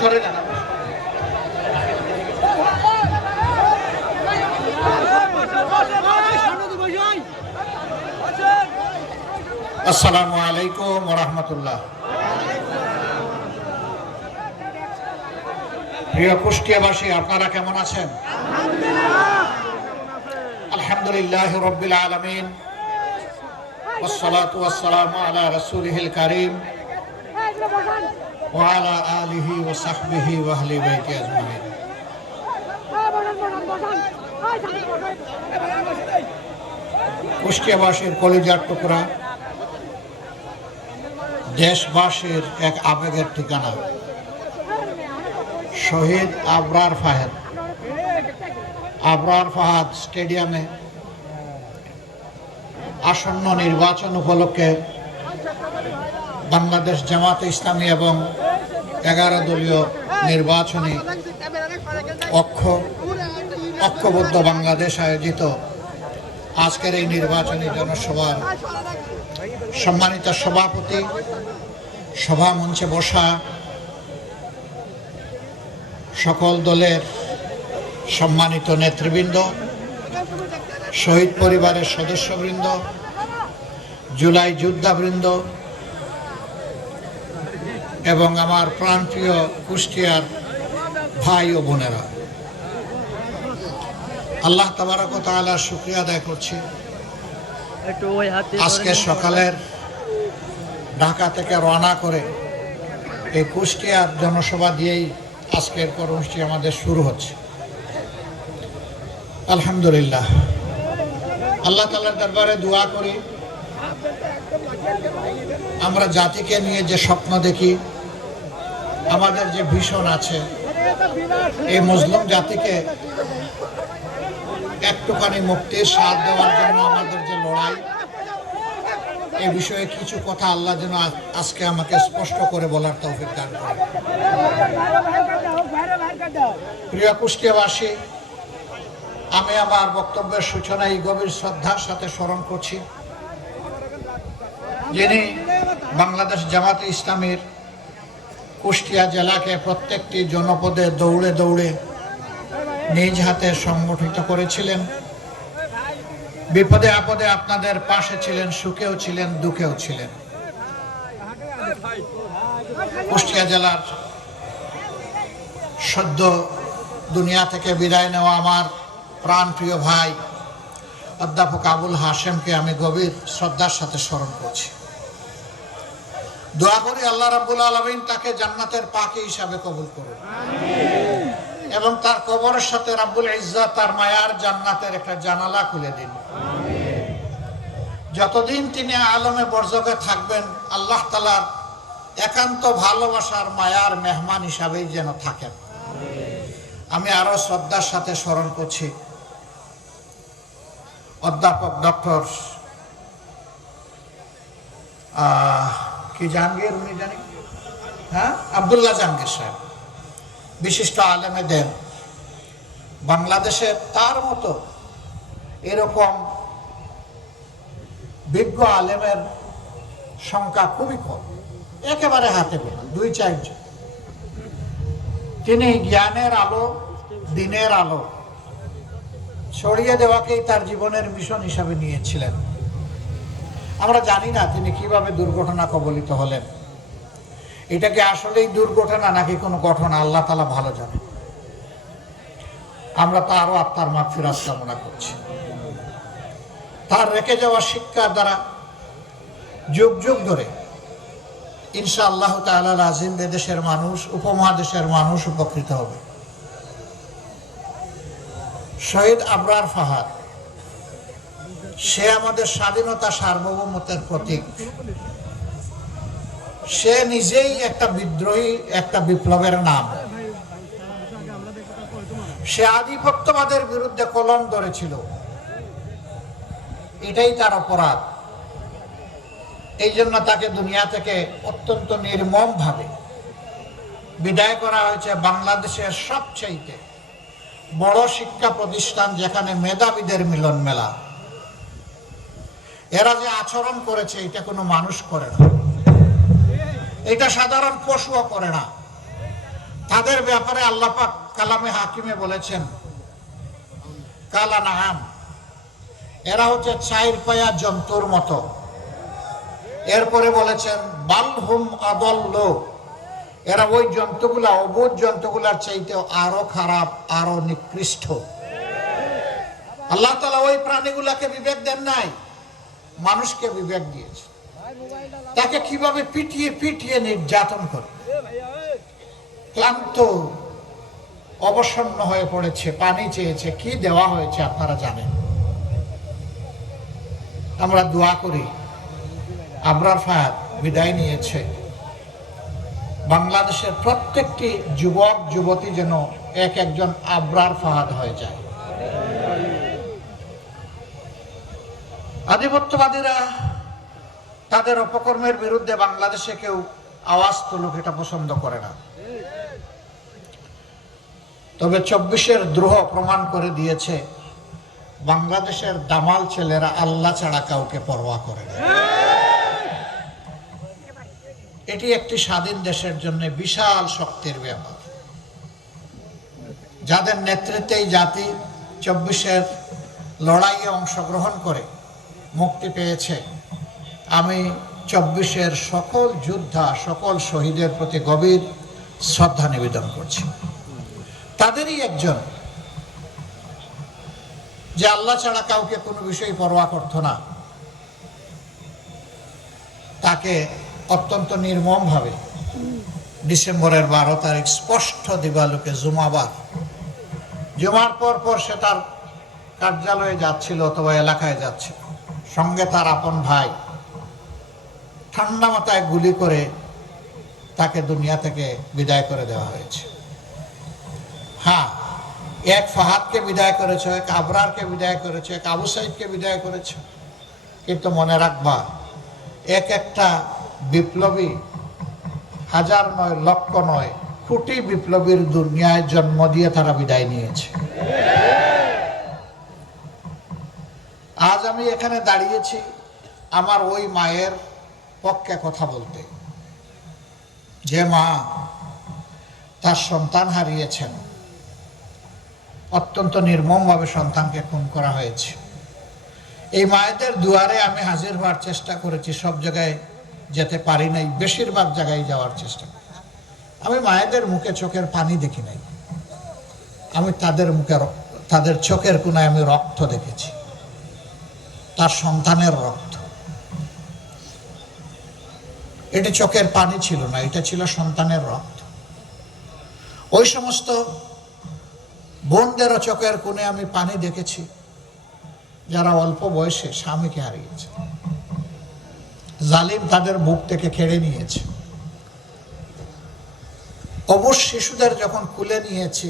সরে যান। আসসালামু আলাইকুম ওয়া রাহমাতুল্লাহ। প্রিয় কুষ্টিয়াবাসী, আপনারা কেমন আছেন? আলহামদুলিল্লাহ রাব্বিল আলামিন, ওয়াসসালাতু ওয়াসসালামু আলা রাসূলিহিল কারীম ওয়া আলা আলিহি ওয়া সাহবিহি ওয়া আহলি বাইতি আজমাইন। কুষ্টিয়াবাসীর কলিজার টুকরা, দেশবাসীর এক আবেগের ঠিকানা শহীদ আবরার ফাহাদ স্টেডিয়ামে আসন্ন নির্বাচন উপলক্ষে বাংলাদেশ জামাতে ইসলামী এবং 11 দলীয় নির্বাচনী ঐক্যবদ্ধ বাংলাদেশ আয়োজিত আজকের এই নির্বাচনী জনসভার সম্মানিত সভাপতি, সভা মঞ্চে বসা সকল দলের সম্মানিত নেতৃবৃন্দ, শহীদ পরিবারের সদস্যবৃন্দ, জুলাই যোদ্ধাবৃন্দ এবং আমার প্রাণপ্রিয় কুষ্টিয়ার ভাই ও বোনেরা, আল্লাহ তাবারক ওয়া তাআলার শুকরিয়া আদায় করছি। আজকে সকালের ঢাকা থেকে রওনা করে এই কুষ্টিয়ার জনসভা দিয়েই আজকের কর্মসূচি আমাদের শুরু হচ্ছে। আলহামদুলিল্লাহ, আল্লাহ তাআলার দরবারে দোয়া করি, আমরা জাতিকে নিয়ে যে স্বপ্ন দেখি, আমাদের যে ভীষণ আছে, এই মুসলিম জাতিকে একটুখানি মুক্তির স্বাদ দেওয়ার জন্য আমাদের যে লড়াই, এই বিষয়ে কিছু কথা আল্লাহ যেন আজকে আমাকে স্পষ্ট করে বলার তৌফিক দান করেন। প্রিয় কুষ্টিয়াবাসী, আমি আমার বক্তব্যের সূচনায় গভীর শ্রদ্ধার সাথে স্মরণ করছি যিনি বাংলাদেশ জামাতে ইসলামীর কুষ্টিয়া জেলাকে প্রত্যেকটি জনপদে দৌড়ে দৌড়ে নিজ হাতে সংগঠিত করেছিলেন। বিপদে আপদে আপনাদের পাশে ছিলেন, সুখেও ছিলেন, দুঃখেও ছিলেন। কুষ্টিয়া জেলার সদ্য দুনিয়া থেকে বিদায় নেওয়া আমার প্রাণপ্রিয় ভাই অধ্যাপক আবুল হাশেমকে আমি গভীর শ্রদ্ধার সাথে স্মরণ করছি। দোয়া করি আল্লাহ রাব্বুল আলামিন তাকে জান্নাতের পাখি হিসাবে কবুল করুন এবং তার কবরের সাথে রাব্বুল ইজ্জত তার মায়ার জান্নাতের একটা জানালা খুলে দিন। যতদিন তিনি আলমে বরজকে থাকবেন, আল্লাহ তাআলার একান্ত ভালোবাসার মায়ার মেহমান হিসাবেই যেন থাকেন। আমি আরো শ্রদ্ধার সাথে স্মরণ করছি অধ্যাপক ডক্টর কি জাহাঙ্গীর, উনি জানি, হ্যাঁ, আব্দুল্লাহ জাহাঙ্গীর সাহেব, বিশিষ্ট আলেমে দেন। বাংলাদেশে তার মতো এরকম বিজ্ঞ আলেমের সংখ্যা খুবই কম, একেবারে হাতে গোনা 2-4 জন। তিনি জ্ঞানের আলো, দিনের আলো ছড়িয়ে দেওয়াকেই তার জীবনের মিশন হিসাবে নিয়েছিলেন। আমরা জানি না তিনি কিভাবে দুর্ঘটনা কবলিত হলেন। এটা কি আসলেই দুর্ঘটনা নাকি কোনো ঘটনা, আল্লাহ তাআলা ভালো জানেন। আমরা তারও আত্মার মাগফিরাত কামনা করছি। তার রেখে যাওয়া শিক্ষার দ্বারা যুগ যুগ ধরে ইনশাআল্লাহ তাআলা আজিম দেশের মানুষ, উপমহাদেশের মানুষ উপকৃত হবে। শহীদ আবরার ফাহাদ, সে আমাদের স্বাধীনতা সার্বভৌমত্বের প্রতীক। সে নিজেই একটা বিদ্রোহী, একটা বিপ্লবের নাম। সে আধিপত্যবাদের বিরুদ্ধে কলম ধরেছিল, এটাই তার অপরাধ। এই জন্য তাকে দুনিয়া থেকে অত্যন্ত নির্মম ভাবে বিদায় করা হয়েছে বাংলাদেশের সবচেয়ে বড় শিক্ষা প্রতিষ্ঠান, যেখানে মেধাবীদের মিলন মেলা। এরা যে আচরণ করেছে, এটা কোনো মানুষ করে না, এটা সাধারণ পশুও করে না। তাদের ব্যাপারে আল্লাহ পাক কালামে হাকিমে বলেছেন কালা নাম, এরা হচ্ছে চাইর পায়া জন্তুর মতো। এরপরে বলেছেন বালহুম আদল্ল, এরা ওই জন্তুগুলা অবুঝ জন্তুগুলার চাইতে আরো খারাপ, আরো নিকৃষ্ট। আল্লাহ তাআলা ওই প্রাণীগুলাকে বিবেক দেন নাই, মানুষকে বিবেক দিয়েছে। তাকে কিভাবে পিটিয়ে পিটিয়ে নির্যাতন করে, ক্লান্ত অবসন্ন হয়ে পড়েছে, পানি চেয়েছে, কি দেওয়া হয়েছে আপনারা জানেন। আমরা দোয়া করি আবরার ফায়াদ বিদায় নিয়েছে, বাংলাদেশের প্রত্যেকটি যুবক যুবতী যেন এক একজন আবরার ফাহাদ হয়ে যায়। আধিপত্যবাদীরা তাদের অপকর্মের বিরুদ্ধে বাংলাদেশে কেউ আওয়াজ তুলুক এটা পছন্দ করে না। তবে 24-এর দ্রোহ প্রমাণ করে দিয়েছে বাংলাদেশের দামাল ছেলেরা আল্লাহ ছাড়া কাউকে পরোয়া করে না। এটি একটি স্বাধীন দেশের জন্য বিশাল শক্তির ব্যাপার, যাদের নেতৃত্বে এই জাতি 24-এর লড়াইয়ে অংশগ্রহণ করে মুক্তি পেয়েছে। আমি 24-এর সকল যোদ্ধা, সকল শহীদের প্রতি গভীর শ্রদ্ধা নিবেদন করছি। তাদেরই একজন যে আল্লাহ ছাড়া কাউকে কোনো বিষয় পরোয়া করত না, তাকে অত্যন্ত নির্মমভাবে ডিসেম্বরের 12 তারিখ স্পষ্ট দিবালোকে জুমাবার, জুমার পর সে তার কার্যালয়ে যাচ্ছিল অথবা এলাকায় যাচ্ছিল, সঙ্গে তার আপন ভাই ঠান্ডা মাথায় গুলি করে তাকে দুনিয়া থেকে বিদায় করে দেওয়া হয়েছে। হ্যাঁ, এক ফাহাদকে বিদায় করেছে, এক আবরারকে বিদায় করেছে, এক আবু সাইদকে বিদায় করেছে, কিন্তু মনে রাখবা এক একটা বিপ্লবী হাজার নয়, লক্ষ নয়, কোটি বিপ্লবীর দুনিয়ায় জন্ম দিয়ে তারা বিদায় নিয়েছে। আজ আমি এখানে দাঁড়িয়েছি আমার ওই মায়ের পক্ষে কথা বলতে, যে মা তার সন্তান হারিয়েছেন, অত্যন্ত নির্মমভাবে সন্তানকে খুন করা হয়েছে। এই মায়েদের দুয়ারে আমি হাজির হওয়ার চেষ্টা করেছি, সব জায়গায় যেতে পারি নাই, বেশিরভাগ জায়গায় যাওয়ার চেষ্টা করেছি। আমি মায়েদের মুখে চোখের পানি দেখি নাই, আমি তাদের মুখে, তাদের চোখের কোনায় আমি রক্ত দেখেছি, তার সন্তানের রক্ত। এটি চোখের পানি ছিল না, এটা ছিল সন্তানের রক্ত। ওই সমস্ত বোনদেরও চোখের কোণে আমি পানি দেখেছি যারা অল্প বয়সে স্বামীকে হারিয়েছে, জালিম তাদের বুক থেকে কেড়ে নিয়েছে। অবশ শিশুদের যখন কুলে নিয়েছি,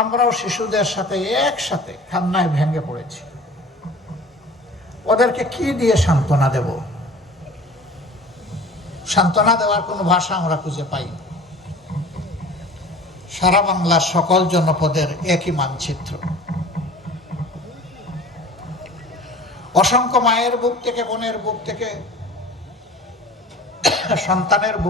আমরাও শিশুদের সাথে একসাথে কান্নায় ভেঙে পড়েছি। ওদেরকে কি দিয়ে সান্ত্বনা দেব? সান্ত্বনা দেওয়ার কোনো ভাষা আমরা খুঁজে পাই। সারা বাংলার সকল জনপদের একই মানচিত্র। অসংখ্য মায়ের বুক থেকে, বোনের বুক থেকে, সন্তানের বুক